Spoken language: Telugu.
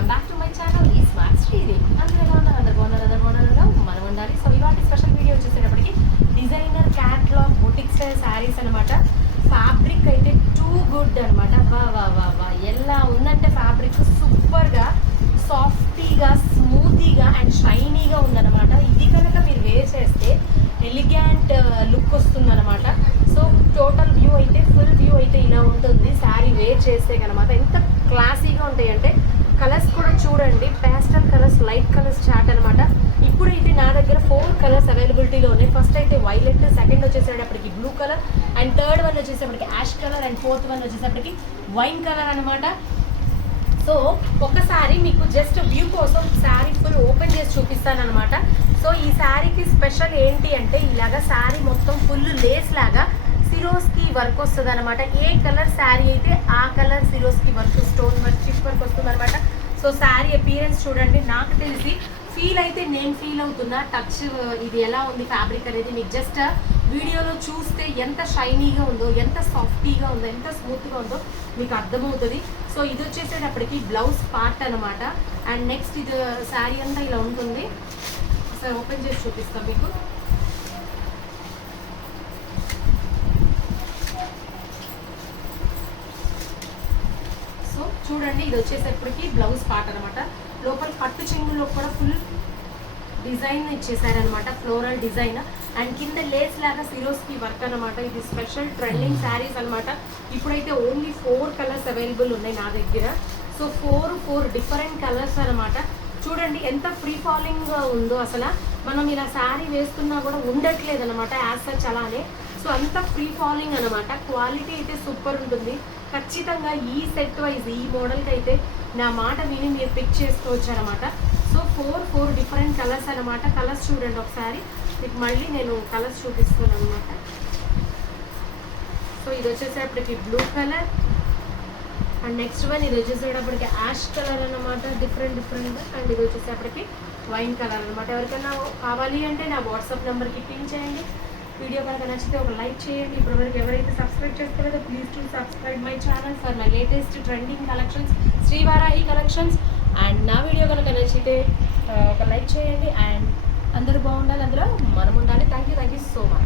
Welcome back to my channel ఈ స్మార్ట్ శ్రీదేవి. అందరూ ఎలా ఉన్నారు? అందరు బాగున్నారు, మనం ఉండాలి. సో ఇవాటి స్పెషల్ వీడియో వచ్చేసేటప్పటికి designer catalogue boutique style sarees అనమాట. ఫ్యాబ్రిక్ అయితే టూ గుడ్ అనమాట. వా వా వా వా ఎలా ఉందంటే ఫ్యాబ్రిక్ సూపర్గా సాఫ్టీగా స్మూతీగా అండ్ షైనీగా ఉందన్నమాట. ఇది కనుక మీరు వేర్ చేస్తే ఎలిగెంట్ లుక్ వస్తుందన్నమాట. సో టోటల్ వ్యూ అయితే ఫుల్ వ్యూ అయితే ఇలా ఉంటుంది శారీ వేర్ చేస్తే కనుక. ఎంత క్లాసీగా ఉంటాయి అంటే కలర్స్ కూడా చూడండి, ప్యాస్టల్ కలర్స్, లైట్ కలర్స్ చాట్ అనమాట. ఇప్పుడైతే నా దగ్గర 4 కలర్స్ అవైలబిలిటీలో ఉన్నాయి. ఫస్ట్ అయితే వైలెట్, సెకండ్ వచ్చేసేటప్పటికి blue colour, and third one వచ్చేసేపటికి ash colour, and fourth one వచ్చేసేపటికి వైన్ కలర్ అనమాట. సో ఒకసారి మీకు జస్ట్ వ్యూ కోసం శారీ ఫుల్ ఓపెన్ చేసి చూపిస్తాను అనమాట. సో ఈ శారీకి స్పెషల్ ఏంటి అంటే ఇలాగా శారీ మొత్తం ఫుల్ లేస్ లాగా సిరోస్కి వర్క్ వస్తుంది అనమాట. ఏ కలర్ శారీ అయితే ఆ colour Swarovski work, stone work, chip work వస్తుంది అనమాట. సో శారీ అపియరెన్స్ చూడండి. నాకు తెలిసి ఫీల్ అయితే నేను ఫీల్ అవుతున్నా. టచ్ ఇది ఎలా ఉంది ఫ్యాబ్రిక్ అనేది మీకు జస్ట్ వీడియోలో చూస్తే ఎంత షైనీగా ఉందో, ఎంత సాఫ్టీగా ఉందో, ఎంత స్మూత్గా ఉందో మీకు అర్థమవుతుంది. సో ఇది వచ్చేసేటప్పటికి బ్లౌజ్ పార్ట్ అనమాట. అండ్ నెక్స్ట్ ఇది శారీ అంతా ఇలా ఉంటుంది. ఒకసారి ఓపెన్ చేసి చూపిస్తాం మీకు. సో చూడండి, ఇది వచ్చేసేపటికి బ్లౌజ్ పార్ట్ అనమాట. లోపల పట్టు చెంగులో కూడా ఫుల్ డిజైన్ ఇచ్చేసారనమాట, ఫ్లోరల్ డిజైన్. అండ్ కింద లేస్ లాగా సిరోస్కి వర్క్ అనమాట. ఇది స్పెషల్ ట్రెండింగ్ శారీస్ అనమాట. ఇప్పుడైతే ఓన్లీ 4 కలర్స్ అవైలబుల్ ఉన్నాయి నా దగ్గర. సో 4 డిఫరెంట్ కలర్స్ అనమాట. చూడండి ఎంత ఫ్రీ ఫాలింగ్ ఉందో అసలు. మనం ఇలా శారీ వేసుకున్నా కూడా ఉండట్లేదు అనమాట యాజ్ సచ్ అలానే. సో అంత ఫ్రీ ఫాలింగ్ అనమాట. క్వాలిటీ అయితే సూపర్ ఉంటుంది. ఖచ్చితంగా ఈ సెట్ వైజ్ ఈ మోడల్కి అయితే నా మాట విని మీరు పిక్ చేసుకోవచ్చు అనమాట. సో 4 డిఫరెంట్ కలర్స్ అనమాట. కలర్స్ చూడండి ఒకసారి, మీకు మళ్ళీ నేను కలర్స్ చూపిస్తున్నాను అనమాట. సో ఇది వచ్చేసేపటికి blue colour, and next one ఇది వచ్చేసేటప్పటికి యాష్ కలర్ అనమాట, డిఫరెంట్. అండ్ ఇది వచ్చేసేపటికి వైన్ కలర్ అనమాట. ఎవరికైనా కావాలి అంటే నా వాట్సాప్ నెంబర్కి పిన్ చేయండి. వీడియో కనుక నచ్చితే ఒక లైక్ చేయండి. ఇప్పటివరకు ఎవరైతే సబ్స్క్రైబ్ చేసుకోలేదో please to subscribe my channel for my latest trending collections, Srivarahi collections. And నా వీడియో కనుక నచ్చితే ఒక లైక్ చేయండి. అండ్ అందరూ బాగుండాలి, అందులో మనం ఉండాలి. Thank you so much.